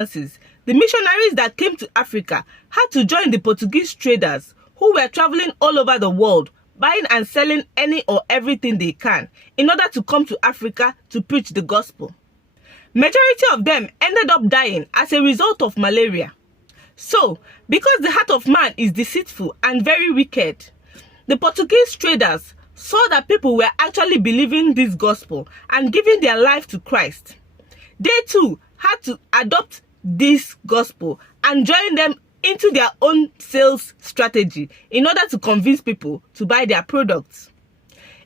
The missionaries that came to Africa had to join the Portuguese traders who were traveling all over the world, buying and selling any or everything they can in order to come to Africa to preach the gospel. Majority of them ended up dying as a result of malaria. So, because the heart of man is deceitful and very wicked, the Portuguese traders saw that people were actually believing this gospel and giving their life to Christ. They too had to adopt this gospel and join them into their own sales strategy in order to convince people to buy their products.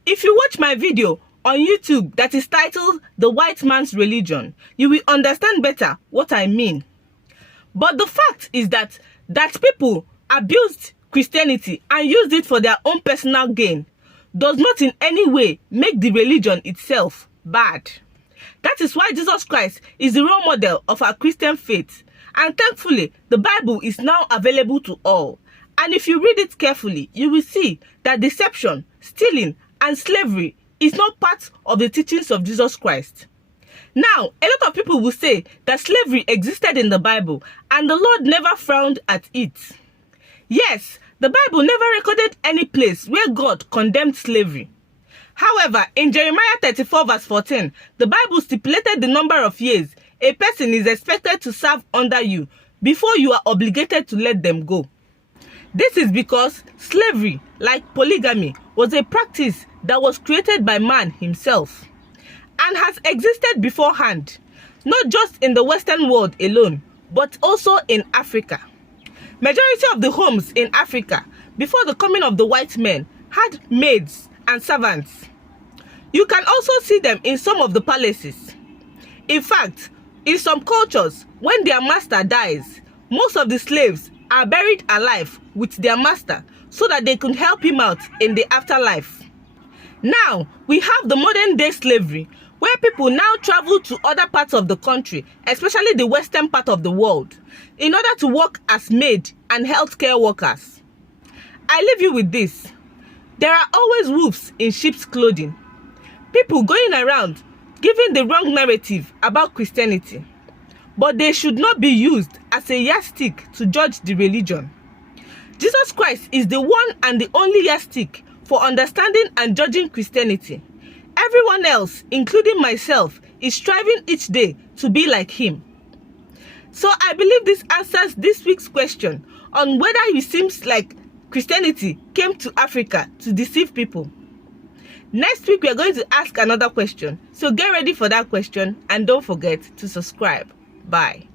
If you watch my video on YouTube that is titled The White Man's Religion, you will understand better what I mean. But the fact is that people abused Christianity and used it for their own personal gain does not in any way make the religion itself bad. That is why Jesus Christ is the role model of our Christian faith. And thankfully, the Bible is now available to all. And if you read it carefully, you will see that deception, stealing, and slavery is not part of the teachings of Jesus Christ. Now, a lot of people will say that slavery existed in the Bible and the Lord never frowned at it. Yes, the Bible never recorded any place where God condemned slavery. However, in Jeremiah 34 verse 14, the Bible stipulated the number of years a person is expected to serve under you before you are obligated to let them go. This is because slavery, like polygamy, was a practice that was created by man himself and has existed beforehand, not just in the Western world alone, but also in Africa. Majority of the homes in Africa before the coming of the white men had maids and servants. You can also see them in some of the palaces. In fact, in some cultures, when their master dies, most of the slaves are buried alive with their master so that they can help him out in the afterlife. Now, we have the modern day slavery, where people now travel to other parts of the country, especially the western part of the world, in order to work as maid and healthcare workers. I leave you with this. There are always wolves in sheep's clothing. People going around giving the wrong narrative about Christianity, but they should not be used as a yardstick to judge the religion. Jesus Christ is the one and the only yardstick for understanding and judging Christianity. Everyone else, including myself, is striving each day to be like him. So I believe this answers this week's question on whether it seems like Christianity came to Africa to deceive people. Next week, we are going to ask another question. So get ready for that question and don't forget to subscribe. Bye.